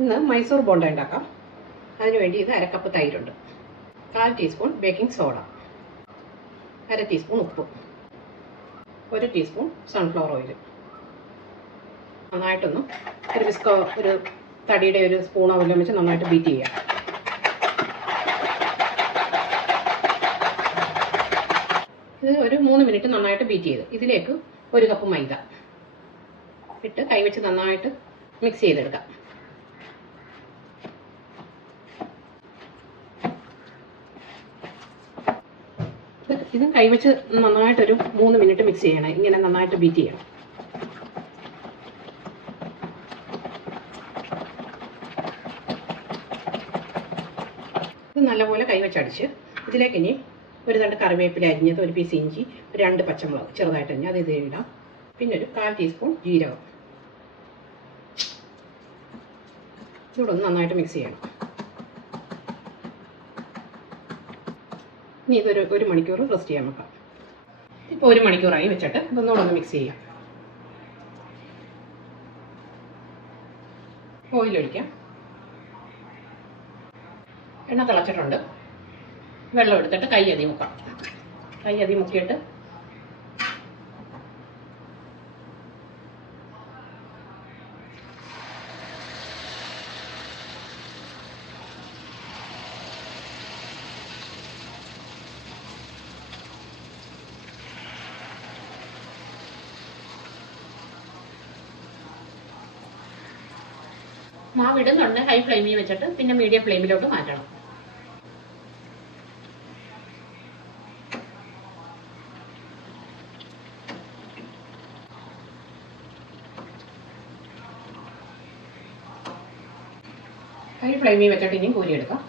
ഇന്ന് മൈസൂർ ബോണ്ട ഉണ്ടാക്കാം. അതിനുവേണ്ടി ഇത് 1/2 കപ്പ് തൈരുണ്ട്, 1/4 ടീസ്പൂൺ ബേക്കിംഗ് സോഡ, 1/2 ടീസ്പൂൺ ഉപ്പ്, 1 ടീസ്പൂൺ സൺഫ്ലവർ ഓയിൽ. നന്നായിട്ടൊന്ന് ഒരു തടിയുടെ ഒരു സ്പൂണോ വല്ലതും വെച്ച് നന്നായിട്ട് ബീറ്റ് ചെയ്യാം. ഇത് ഒരു 3 മിനിറ്റ് നന്നായിട്ട് ബീറ്റ് ചെയ്ത് ഇതിലേക്ക് 1 കപ്പ് മൈദ ഇട്ട് കൈവച്ച് നന്നായിട്ട് മിക്സ് ചെയ്തെടുക്കാം. ഇത് കൈവച്ച് നന്നായിട്ടൊരു 3 മിനിറ്റ് മിക്സ് ചെയ്യണം. ഇങ്ങനെ നന്നായിട്ട് ബീറ്റ് ചെയ്യണം. ഇത് നല്ലപോലെ കൈവച്ചടിച്ച് ഇതിലേക്ക് ഇനി ഒരു തണ്ട് കറിവേപ്പില അരിഞ്ഞത്, 1 പീസ് ഇഞ്ചി, 2 പച്ചമുളക് ചെറുതായിട്ട് അരിഞ്ഞ് അത് ഇടാം. പിന്നെ ഒരു 1/4 ടീസ്പൂൺ ജീരകം. ഇവിടെ ഒന്ന് നന്നായിട്ട് മിക്സ് ചെയ്യണം. ഇനി ഇതൊരു 1 മണിക്കൂർ റെസ്റ്റ് ചെയ്യാൻ വെക്കാം. ഇപ്പോൾ 1 മണിക്കൂറായി വെച്ചിട്ട് ഇതൊന്നുകൂടെ ഒന്ന് മിക്സ് ചെയ്യാം. ഓയിൽ ഒഴിക്കാം. എണ്ണ തിളച്ചിട്ടുണ്ട്. വെള്ളം എടുത്തിട്ട് കൈ അതി മുക്കാം. കൈ അതി മുക്കിയിട്ട് മാവ് ഇടുന്നുണ്ട്. ഹൈ ഫ്ലെയിമിൽ വെച്ചിട്ട് പിന്നെ മീഡിയം ഫ്ലെയിമിലോട്ട് മാറ്റണം. ഹൈ ഫ്ലെയിമിൽ വെച്ചിട്ട് ഇനിയും കോരിയെടുക്കാം.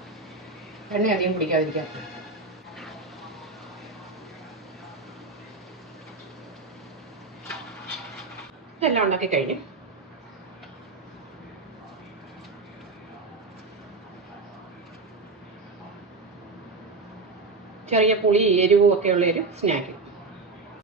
എണ്ണ അധികം പിടിക്കാതിരിക്കാം. ഇതെല്ലാം ഉണ്ടാക്കി കഴിഞ്ഞു. ചെറിയ പുളി എരിവും ഒക്കെയുള്ള ഒരു സ്നാക്ക്.